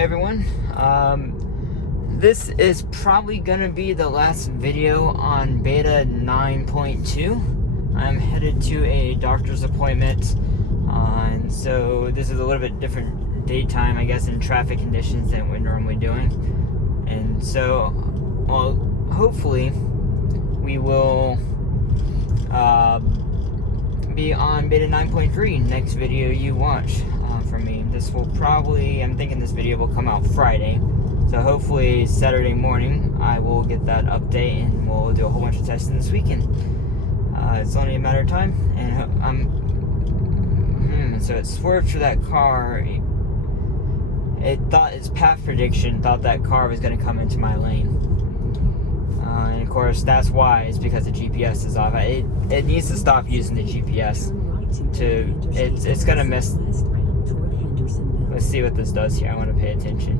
everyone. This is probably gonna be the last video on beta 9.2. I'm headed to a doctor's appointment, and so this is a little bit different daytime, I guess, in traffic conditions than we're normally doing. And so, well, hopefully we will be on beta 9.3 next video you watch from me. This will probably, I'm thinking this video will come out Friday, so hopefully Saturday morning I will get that update and we'll do a whole bunch of testing this weekend. It's only a matter of time, and so it swerved for that car. It thought, its path prediction thought that car was going to come into my lane, and of course that's why. It's because the GPS is off. It needs to stop using the GPS. It's gonna miss. Let's see what this does here. I want to pay attention.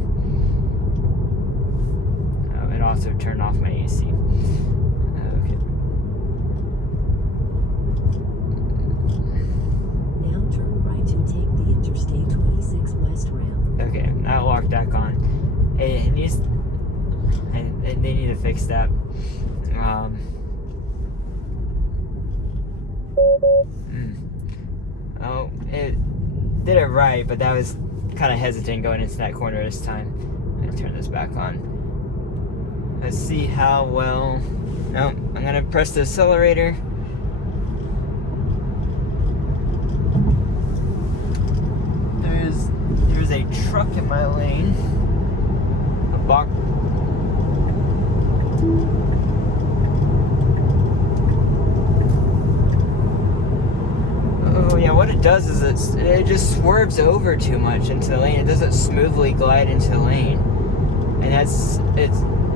Oh, it also turned off my AC. Okay. Now turn right to take the Interstate 26 West route. Okay, now locked back on. It needs, and they need to fix that. Oh, it did it right, but that was kind of hesitant going into that corner this time. I'm gonna turn this back on. Let's see how well. No, I'm gonna press the accelerator. There's a truck in my lane. A box. Oh yeah, what it does is it just swerves over too much into the lane. It doesn't smoothly glide into the lane, and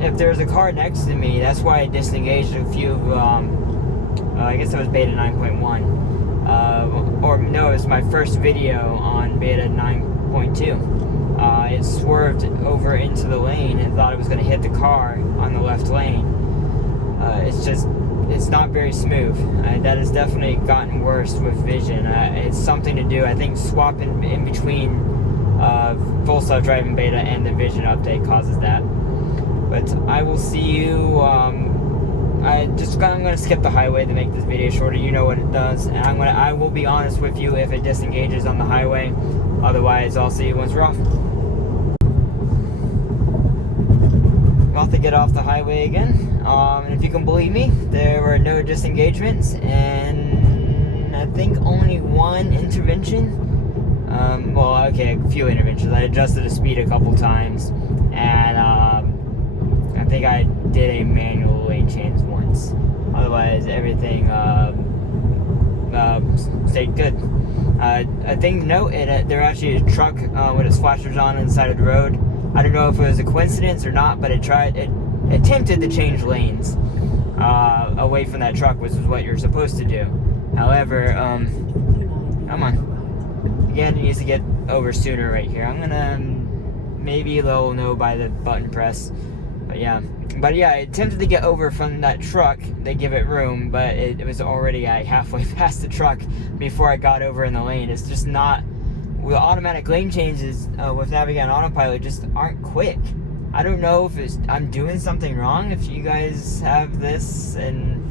if there's a car next to me, that's why I disengaged a few. I guess it was beta 9.1, or no, it was my first video on beta 9.2. It swerved over into the lane and thought it was going to hit the car on the left lane. It's not very smooth. That has definitely gotten worse with vision. It's something to do, I think, swapping in between full self-driving beta and the vision update causes that. But I will see you. I'm going to skip the highway to make this video shorter. You know what it does, and I will be honest with you if it disengages on the highway. Otherwise, I'll see you once we're off. About to get off the highway again, and if you can believe me, there were no disengagements and I think only one intervention. Well, okay, a few interventions. I adjusted the speed a couple times, and I think I did a manual lane change once. Otherwise, everything stayed good. I think there actually a truck with its flashers on the side of the road. I don't know if it was a coincidence or not, but it attempted to change lanes away from that truck, which is what you're supposed to do. However, come on. Again, it needs to get over sooner right here. I'm gonna, maybe they'll know by the button press. But yeah, it attempted to get over from that truck. They give it room, but it was already halfway past the truck before I got over in the lane. It's just not. The automatic lane changes with Navigate on Autopilot just aren't quick. I don't know if I'm doing something wrong, if you guys have this, and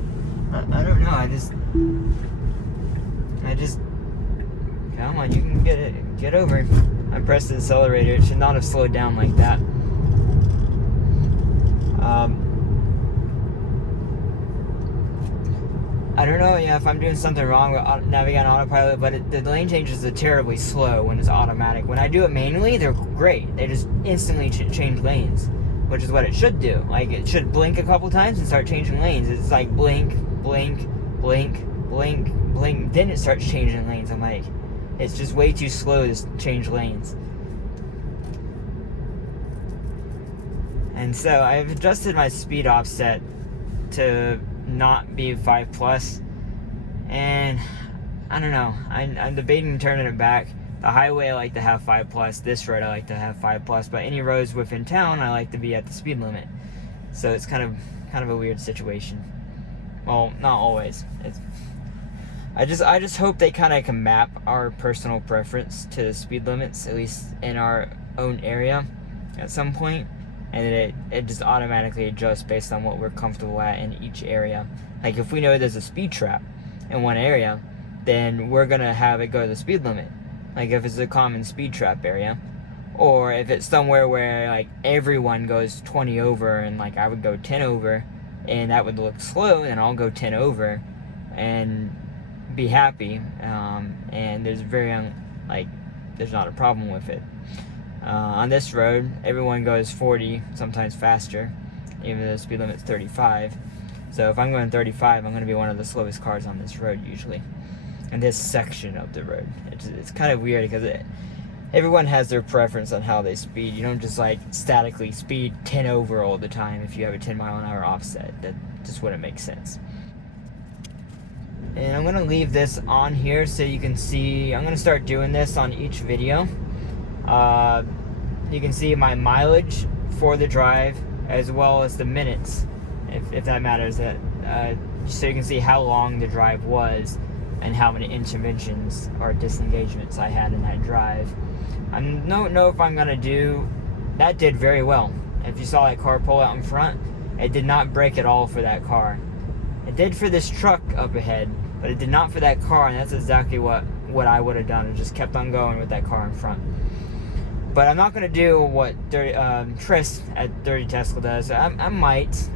I don't know. I just come on, you can get over. I pressed the accelerator. It should not have slowed down like that. I don't know, if I'm doing something wrong with Navigate on Autopilot, but the lane changes are terribly slow when it's automatic. When I do it manually, they're great. They just instantly change lanes, which is what it should do. Like, it should blink a couple times and start changing lanes. It's like blink, blink, blink, blink, blink, then it starts changing lanes. I'm like, it's just way too slow to change lanes. And so I've adjusted my speed offset to not be 5+, and I don't know, I'm debating turning it back. The highway I like to have 5+, this road I like to have 5+, but any roads within town I like to be at the speed limit. So it's kind of a weird situation. Well, not always. I just hope they kind of can map our personal preference to the speed limits, at least in our own area. at some point, and it just automatically adjusts based on what we're comfortable at in each area. Like if we know there's a speed trap in one area, then we're gonna have it go to the speed limit. Like if it's a common speed trap area, or if it's somewhere where like everyone goes 20 over and like I would go 10 over, and that would look slow, then I'll go 10 over and be happy. And there's there's not a problem with it. On this road, everyone goes 40, sometimes faster, even though the speed limit's 35. So if I'm going 35, I'm going to be one of the slowest cars on this road usually. In this section of the road. It's kind of weird because everyone has their preference on how they speed. You don't just like statically speed 10 over all the time if you have a 10 mile an hour offset. That just wouldn't make sense. And I'm going to leave this on here so you can see. I'm going to start doing this on each video. You can see my mileage for the drive as well as the minutes, if that matters. So you can see how long the drive was and how many interventions or disengagements I had in that drive. I don't know if I'm going to do... That did very well. If you saw that car pull out in front, it did not brake at all for that car. It did for this truck up ahead, but it did not for that car, and that's exactly what I would have done. I just kept on going with that car in front. But I'm not going to do what Tris at Dirty Tesla does. I might,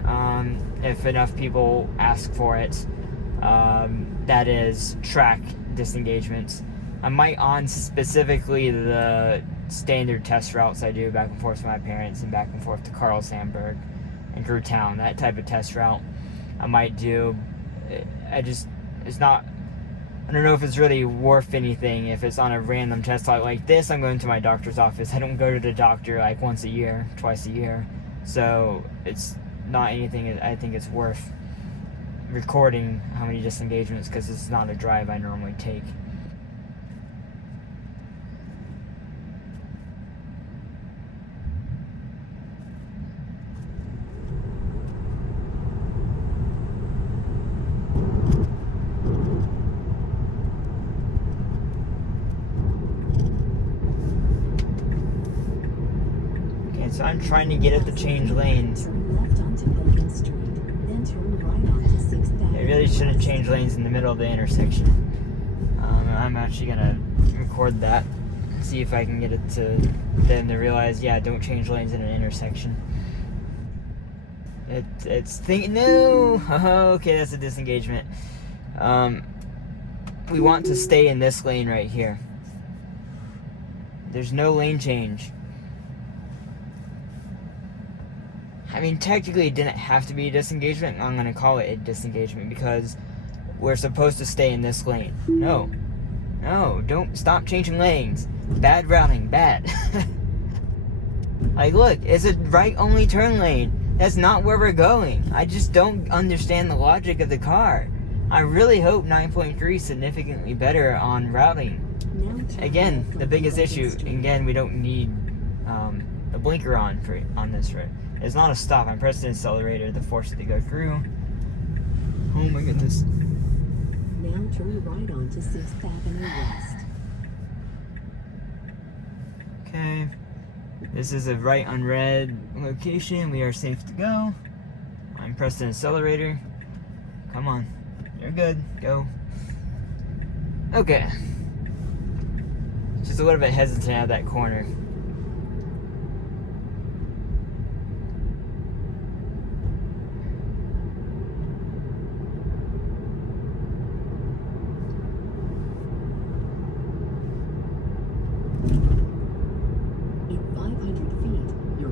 if enough people ask for it. That is, track disengagements. I might on specifically the standard test routes I do back and forth to my parents and back and forth to Carl Sandburg and Grewtown, that type of test route. I might do. It's not... I don't know if it's really worth anything if it's on a random test like this. I'm going to my doctor's office. I don't go to the doctor like once a year, twice a year. So it's not anything I think it's worth recording how many disengagements, because it's not a drive I normally take. So I'm trying to get it to change lanes. Turn left onto Beacon Street, then turn right onto 6th Avenue. It really shouldn't change lanes in the middle of the intersection. I'm actually gonna record that, see if I can get it to them to realize, yeah, don't change lanes in an intersection. It's thinking, no. Oh, okay, that's a disengagement. We want to stay in this lane right here. There's no lane change. I mean, technically it didn't have to be a disengagement. I'm going to call it a disengagement because we're supposed to stay in this lane. No, don't stop changing lanes. Bad routing, bad. Like, look, it's a right-only turn lane. That's not where we're going. I just don't understand the logic of the car. I really hope 9.3 is significantly better on routing. Again, the biggest issue, again, we don't need the blinker on this road. It's not a stop. I'm pressing the accelerator to force it to go through. Oh my goodness. Now turn right onto 6th Avenue West. Okay. This is a right on red location. We are safe to go. I'm pressing the accelerator. Come on. You're good. Go. Okay. Just a little bit hesitant out of that corner.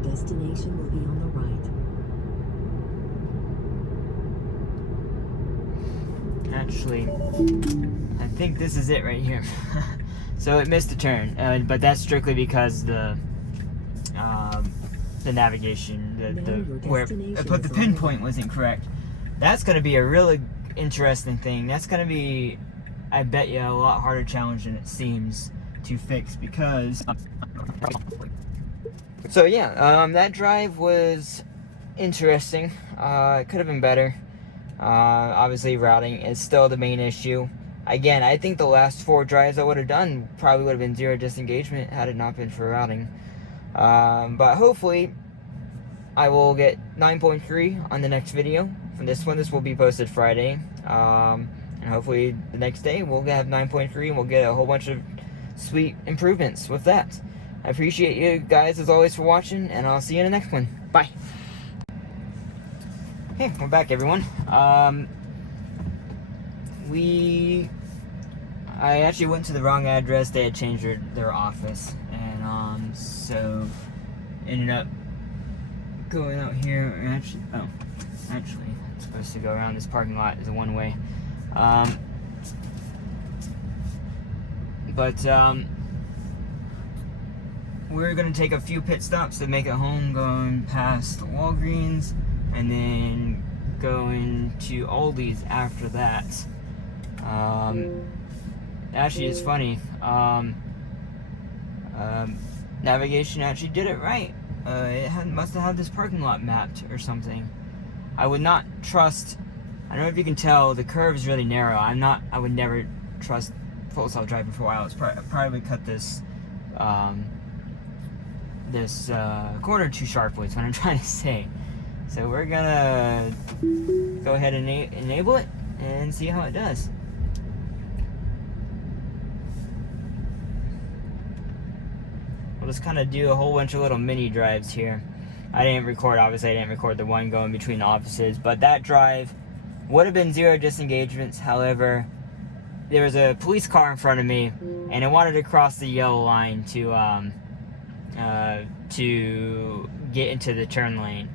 Destination will be on the right. Actually, I think this is it right here. So it missed a turn, but that's strictly because the navigation, where I put the pinpoint wasn't correct. That's going to be a really interesting thing. That's going to be, I bet you, a lot harder challenge than it seems to fix, because... So yeah, that drive was interesting. It could have been better. Obviously routing is still the main issue. Again, I think the last 4 drives I would have done probably would have been 0 disengagement had it not been for routing. But hopefully I will get 9.3 on the next video from this one. This will be posted Friday. And hopefully the next day we'll have 9.3 and we'll get a whole bunch of sweet improvements with that. I appreciate you guys as always for watching, and I'll see you in the next one. Bye. Hey, we're back, everyone. I actually went to the wrong address. They had changed their office, and so ended up going out here. Actually, I'm supposed to go around this parking lot as a one-way. We're gonna take a few pit stops to make it home, going past Walgreens, and then going to Aldi's after that. Actually, it's funny. Navigation actually did it right. It must have had this parking lot mapped or something. I would not trust. I don't know if you can tell, the curve is really narrow. I would never trust full self-driving for a while. I probably cut this corner too sharply. Is what I'm trying to say. So we're gonna go ahead and enable it and see how it does. We'll just kind of do a whole bunch of little mini drives here. Obviously I didn't record the one going between the offices, but that drive would have been 0 disengagements. However, there was a police car in front of me, and it wanted to cross the yellow line to get into the turn lane.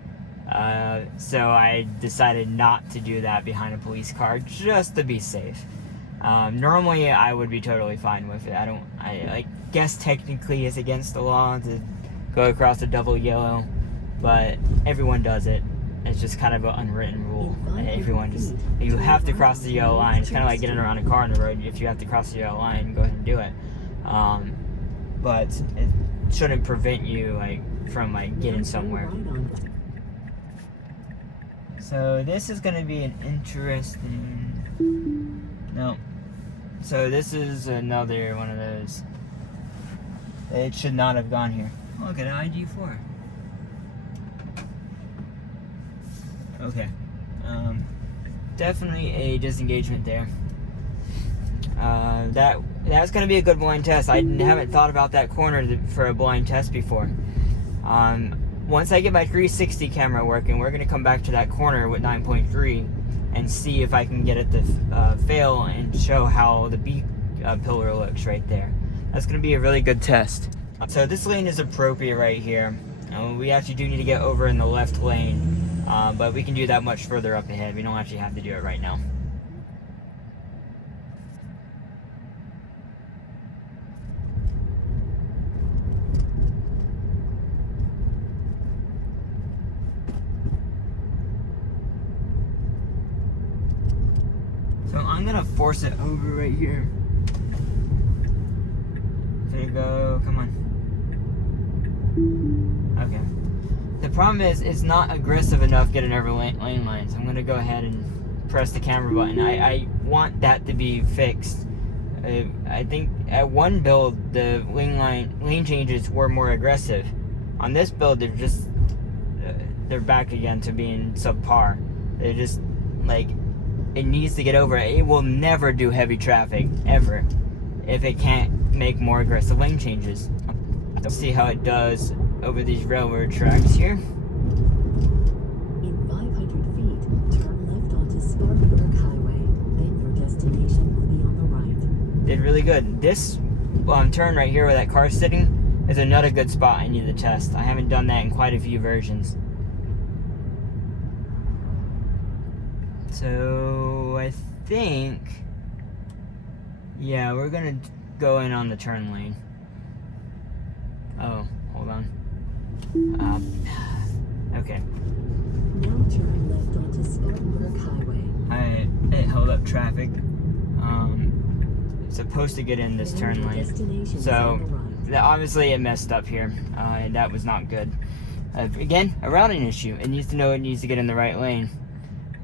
So I decided not to do that behind a police car, just to be safe. Normally I would be totally fine with it. I guess technically it's against the law to go across the double yellow, but everyone does it. It's just kind of an unwritten rule. You have to cross the yellow line. It's kind of like getting around a car on the road. If you have to cross the yellow line, go ahead and do it. But it shouldn't prevent you from getting somewhere. So this is going to be an interesting. No. So this is another one of those. It should not have gone here. Look at ID4. Okay. Definitely a disengagement there. That's going to be a good blind test. I haven't thought about that corner for a blind test before. Once I get my 360 camera working, we're going to come back to that corner with 9.3 and see if I can get it to fail and show how the B pillar looks right there. That's going to be a really good test. So this lane is appropriate right here. We actually do need to get over in the left lane, but we can do that much further up ahead. We don't actually have to do it right now. So I'm gonna force it over right here. There you go, come on. Okay. The problem is, it's not aggressive enough getting over lane lines. I'm gonna go ahead and press the camera button. I want that to be fixed. I think at one build, the lane changes were more aggressive. On this build, they're back again to being subpar. They're just it needs to get over. It will never do heavy traffic ever if it can't make more aggressive lane changes. Let's see how it does over these railroad tracks here. In 500 feet, turn left onto Spartanburg Highway. Then your destination will be on the right. Did really good. This turn right here where that car's sitting is another good spot I need to test. I haven't done that in quite a few versions. So I think, yeah, we're gonna go in on the turn lane. Oh, hold on. Okay. Now turn left onto Spartanburg Highway. It held up traffic. It's supposed to get in this turn lane. So obviously it messed up here. And that was not good. Again, a routing issue. It needs to know it needs to get in the right lane.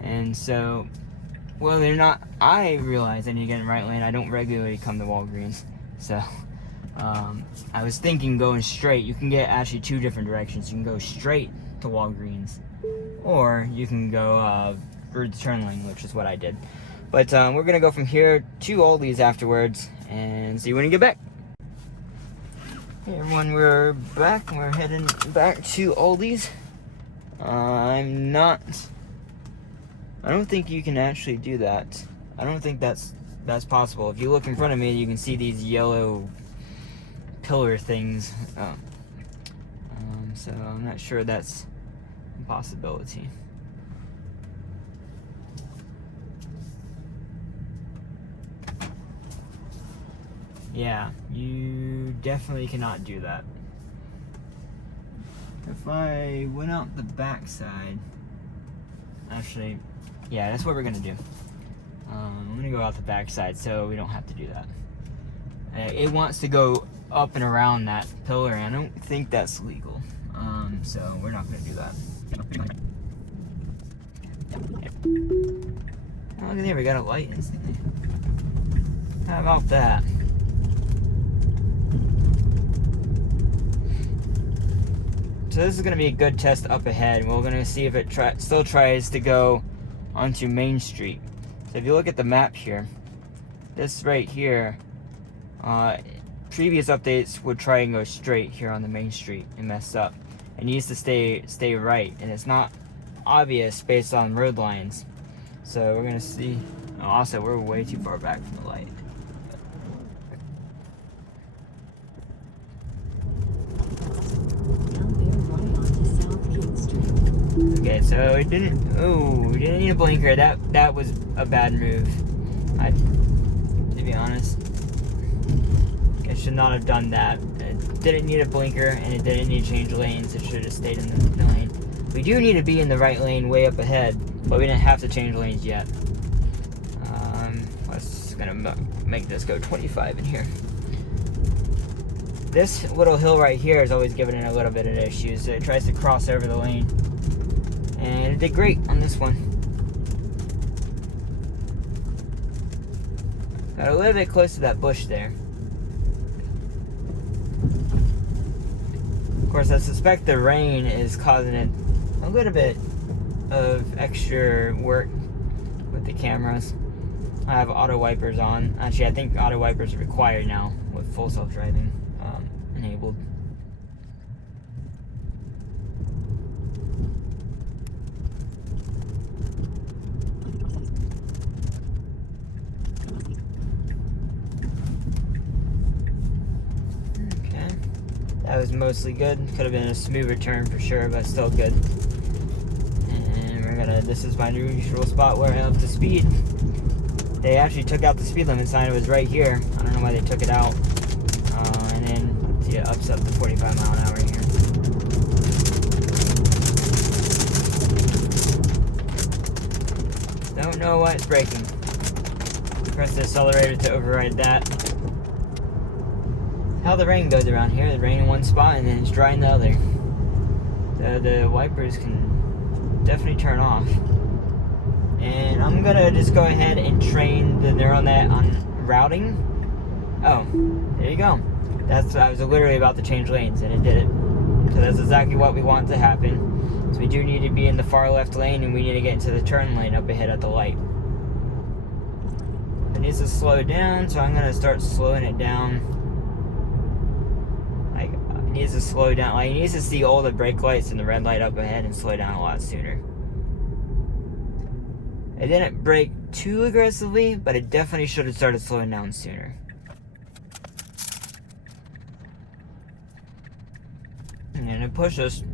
And so, well, I realize I need to get in the right lane. I don't regularly come to Walgreens. So, I was thinking going straight. You can get actually two different directions. You can go straight to Walgreens, or you can go through the turn lane, which is what I did. But we're gonna go from here to Aldi's afterwards and see when you get back. Hey everyone, we're back. We're heading back to Aldi's. I don't think you can actually do that. I don't think that's possible. If you look in front of me, you can see these yellow pillar things. So I'm not sure that's a possibility. Yeah, you definitely cannot do that. If I went out the back side, actually, yeah, that's what we're gonna do. I'm gonna go out the back side so we don't have to do that. It wants to go up and around that pillar, and I don't think that's legal. So we're not gonna do that. Oh, look at there, we got a light instantly. How about that? So this is going to be a good test up ahead. We're going to see if it still tries to go onto Main Street. So if you look at the map here, this right here, previous updates would try and go straight here on the Main Street and mess up. It needs to stay right, and it's not obvious based on road lines. So we're going to see. Oh, also, we're way too far back from the light. Okay, so we didn't need a blinker. That was a bad move. To be honest, I should not have done that. It didn't need a blinker, and it didn't need to change lanes. It should have stayed in the lane. We do need to be in the right lane way up ahead, but we didn't have to change lanes yet. Let's gonna make this go 25 in here. This little hill right here is always giving it a little bit of issues. It tries to cross over the lane. And it did great on this one. Got a little bit close to that bush there. Of course, I suspect the rain is causing it a little bit of extra work with the cameras. I have auto wipers on. Actually, I think auto wipers are required now with full self-driving enabled. That was mostly good. Could have been a smoother turn for sure, but still good. And this is my usual spot where I have the speed. They actually took out the speed limit sign. It was right here. I don't know why they took it out. And then, see, it ups up to 45 mile an hour here. Don't know why it's braking. Press the accelerator to override that. How the rain goes around here. The rain in one spot and then it's dry in the other. The wipers can definitely turn off. And I'm gonna just go ahead and train the neural net on routing. Oh, there you go. I was literally about to change lanes and it did it. So that's exactly what we want to happen. So we do need to be in the far left lane and we need to get into the turn lane up ahead at the light. It needs to slow down, so I'm gonna start slowing it down. It needs to slow down. Like, it needs to see all the brake lights and the red light up ahead and slow down a lot sooner. It didn't brake too aggressively, but it definitely should have started slowing down sooner. And it pushed us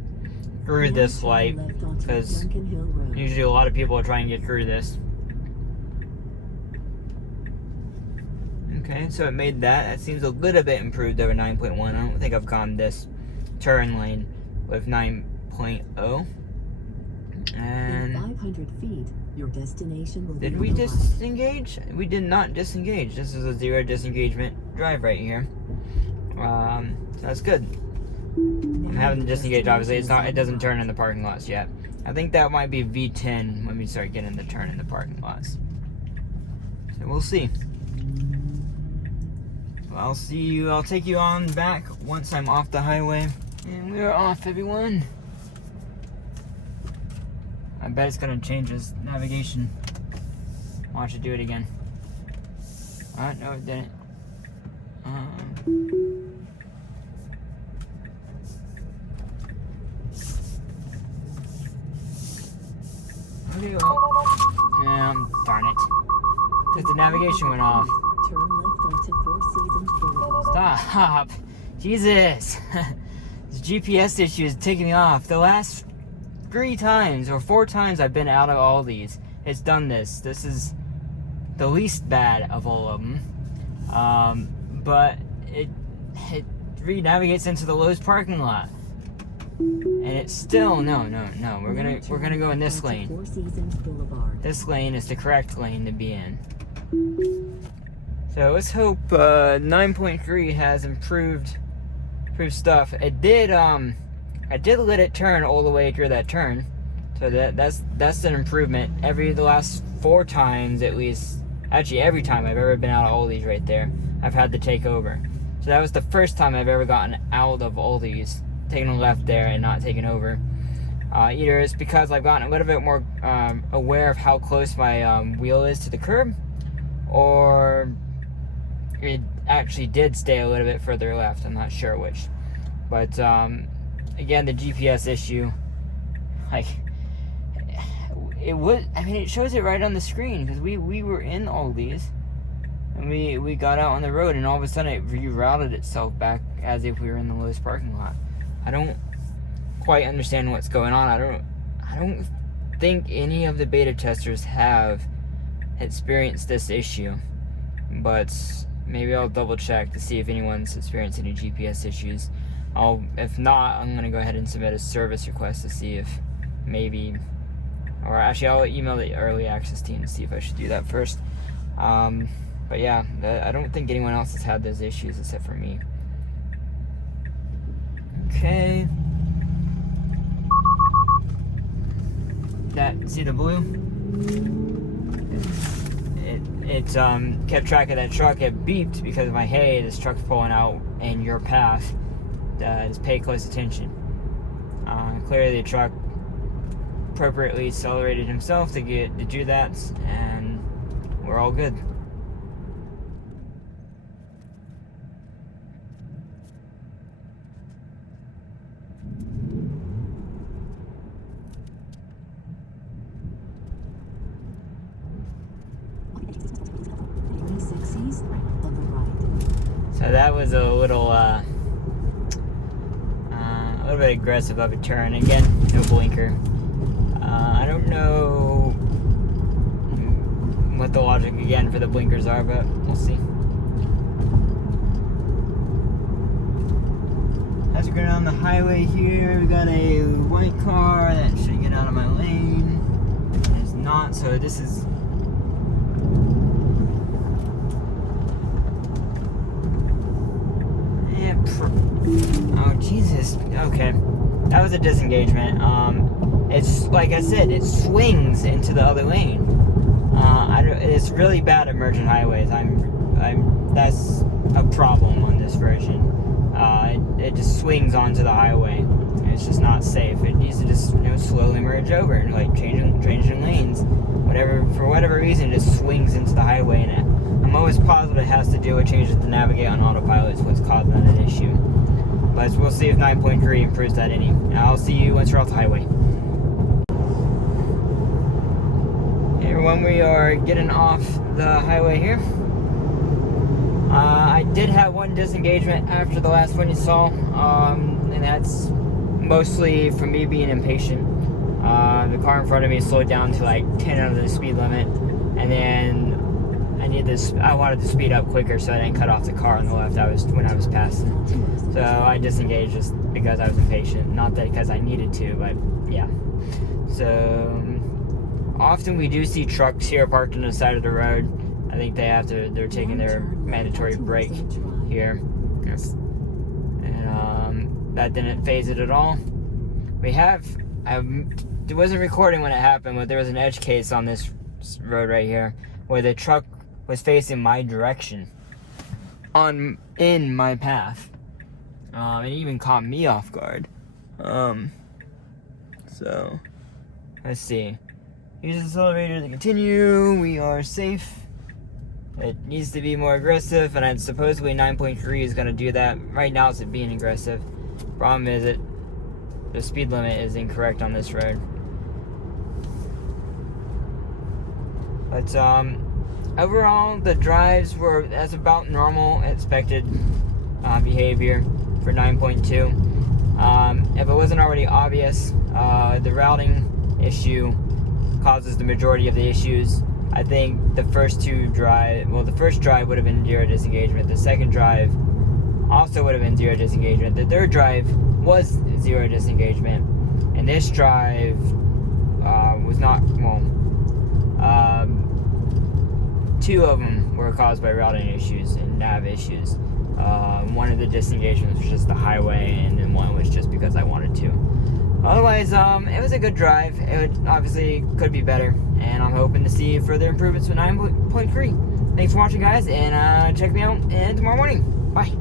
through this light because usually a lot of people are trying to get through this. Okay, so it made that. That seems a little bit improved over 9.1. I don't think I've gone this turn lane with 9.0. And 500 feet, your destination will did we disengage? We did not disengage. This is a 0 disengagement drive right here. So that's good. I'm having to disengage. Obviously, it doesn't turn in the parking lots yet. I think that might be V10 when we start getting the turn in the parking lots. So we'll see. I'll see you. I'll take you on back once I'm off the highway. And we're off, everyone. I bet it's gonna change his navigation. Watch it do it again. No, it didn't. Okay, well. Darn it. Because the navigation went off. Turn left onto Four Seasons Boulevard. Stop! Jesus! This GPS issue is ticking me off. The last 3 times or 4 times I've been out of all these, it's done this. This is the least bad of all of them. But it re-navigates into the Lowe's parking lot. And it's still no. We're gonna go in this lane. Four Seasons Boulevard. This lane is the correct lane to be in. So let's hope 9.3 has improved stuff. It did. I did let it turn all the way through that turn, so that's an improvement. The last 4 times at least, actually every time I've ever been out of Aldi's right there, I've had to take over. So that was the first time I've ever gotten out of Aldi's, taking a left there and not taking over. Either it's because I've gotten a little bit more aware of how close my wheel is to the curb, or it actually did stay a little bit further left. I'm not sure which. But again, the GPS issue, like, it shows it right on the screen, because we were in Aldi's and we got out on the road, and all of a sudden it rerouted itself back as if we were in the Lowe's parking lot. I don't quite understand what's going on. I don't think any of the beta testers have experienced this issue, but maybe I'll double check to see if anyone's experienced any GPS issues. If not, I'm gonna go ahead and submit a service request to see if maybe, or actually I'll email the early access team to see if I should do that first. But yeah, I don't think anyone else has had those issues except for me. Okay. See the blue? It kept track of that truck. It beeped because of my, hey, this truck's pulling out in your path. Just pay close attention. Clearly the truck appropriately accelerated himself to do that, and we're all good. So that was a little bit aggressive of a turn. Again, no blinker. I don't know what the logic again for the blinkers are, but we'll see. As we're going on the highway here, we got a white car that should get out of my lane. It's not, so this is. Oh Jesus! Okay, that was a disengagement. It's like I said, it swings into the other lane. It's really bad at merchant highways. That's a problem on this version. It just swings onto the highway. It's just not safe. It needs to just slowly merge over and like changing lanes. For whatever reason, it just swings into the highway, and I'm almost positive it has to do with changes to navigate on autopilot is what's causing that an issue. But we'll see if 9.3 improves that any. And I'll see you once we're off the highway. Hey everyone, we are getting off the highway here. I did have one disengagement after the last one you saw, and that's mostly from me being impatient. The car in front of me slowed down to like 10 under the speed limit, and then I wanted to speed up quicker so I didn't cut off the car on the left when I was passing. So I disengaged just because I was impatient, not that because I needed to, but yeah. So often we do see trucks here parked on the side of the road. I think they're taking their mandatory break here. And that didn't phase it at all. It wasn't recording when it happened, but there was an edge case on this road right here where the truck was facing my direction. in my path. It even caught me off guard. So let's see. Use the accelerator to continue. We are safe. It needs to be more aggressive, and supposedly 9.3 is going to do that. Right now, it's being aggressive. Problem is, the speed limit is incorrect on this road. But overall, the drives that's about normal, expected behavior for 9.2. If it wasn't already obvious, the routing issue causes the majority of the issues. I think the first the first drive would have been zero disengagement. The second drive also would have been zero disengagement. The third drive was zero disengagement. And this drive was not, two of them were caused by routing issues and nav issues. One of the disengagements was just the highway, and then one was just because I wanted to. Otherwise, it was a good drive. It obviously could be better, and I'm hoping to see further improvements with 9.3. Thanks for watching, guys, and check me out tomorrow morning. Bye.